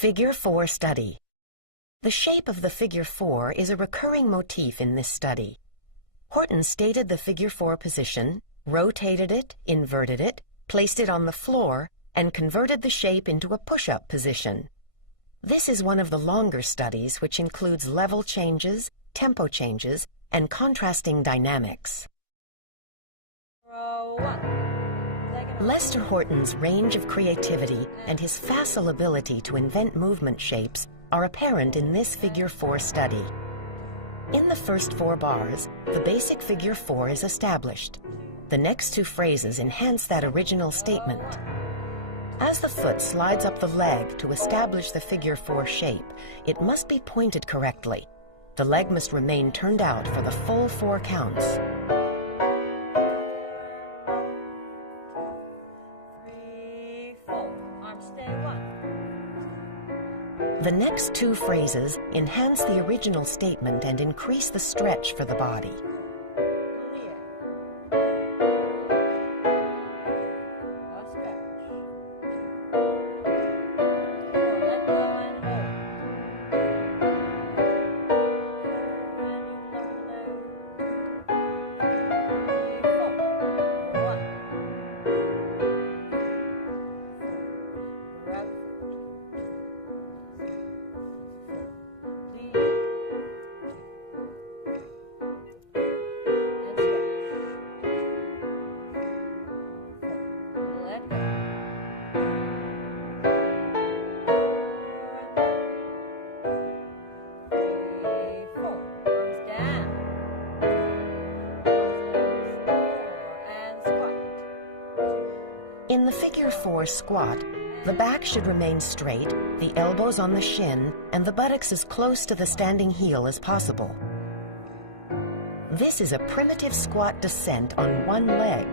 Figure 4 study. The shape of the figure 4 is a recurring motif in this study. Horton stated the figure 4 position, rotated it, inverted it, placed it on the floor, and converted the shape into a push-up position. This is one of the longer studies which includes level changes, tempo changes, and contrasting dynamics. Lester Horton's range of creativity and his facile ability to invent movement shapes are apparent in this figure 4 study. In the first 4 bars, the basic figure 4 is established. The next 2 phrases enhance that original statement. As the foot slides up the leg to establish the figure 4 shape, it must be pointed correctly. The leg must remain turned out for the full 4 counts. The next 2 phrases enhance the original statement and increase the stretch for the body. In the figure 4 squat, the back should remain straight, the elbows on the shin, and the buttocks as close to the standing heel as possible. This is a primitive squat descent on one leg.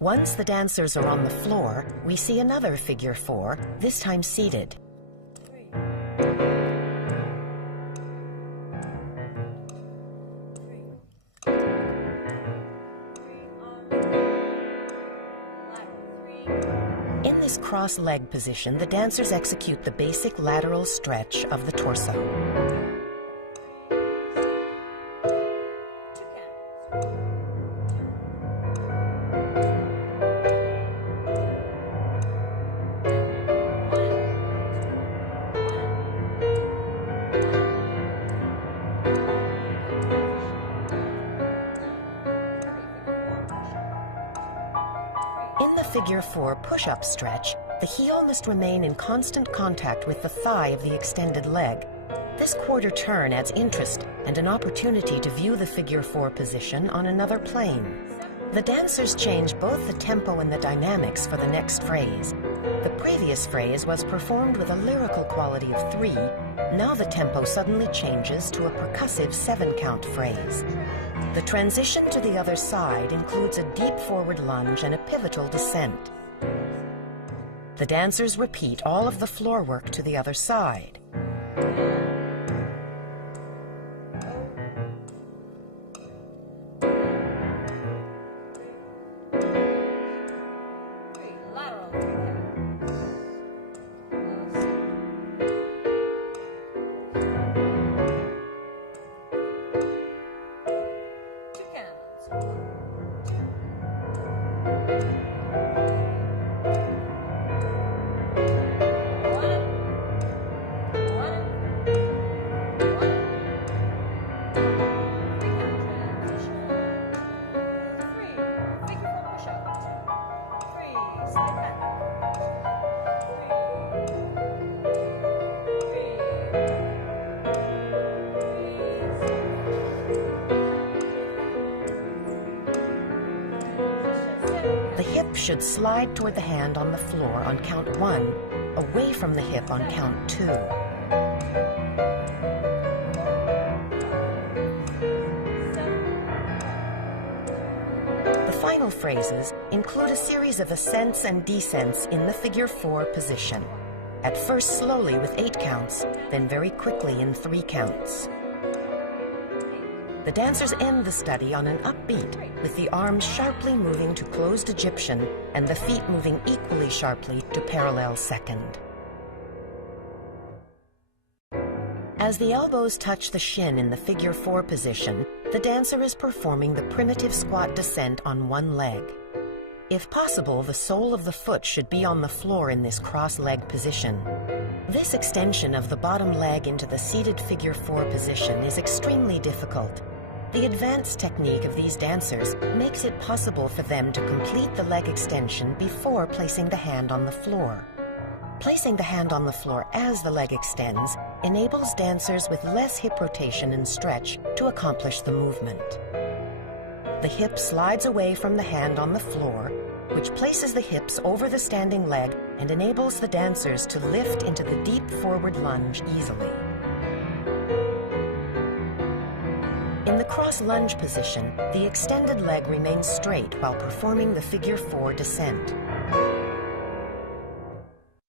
Once the dancers are on the floor, we see another figure 4, this time seated. In this cross-leg position, the dancers execute the basic lateral stretch of the torso. In the figure 4 push-up stretch, the heel must remain in constant contact with the thigh of the extended leg. This quarter turn adds interest and an opportunity to view the figure 4 position on another plane. The dancers change both the tempo and the dynamics for the next phrase. The previous phrase was performed with a lyrical quality of 3. Now the tempo suddenly changes to a percussive 7-count phrase. The transition to the other side includes a deep forward lunge and a pivotal descent. The dancers repeat all of the floor work to the other side. The hip should slide toward the hand on the floor on count 1, away from the hip on count 2. The final phrases include a series of ascents and descents in the figure 4 position, at first slowly with 8 counts, then very quickly in 3 counts. The dancers end the study on an upbeat, with the arms sharply moving to closed Egyptian and the feet moving equally sharply to parallel second. As the elbows touch the shin in the figure 4 position, the dancer is performing the primitive squat descent on one leg. If possible, the sole of the foot should be on the floor in this cross-leg position. This extension of the bottom leg into the seated figure 4 position is extremely difficult. The advanced technique of these dancers makes it possible for them to complete the leg extension before placing the hand on the floor. Placing the hand on the floor as the leg extends enables dancers with less hip rotation and stretch to accomplish the movement. The hip slides away from the hand on the floor, which places the hips over the standing leg and enables the dancers to lift into the deep forward lunge easily. In the cross lunge position, the extended leg remains straight while performing the figure 4 descent.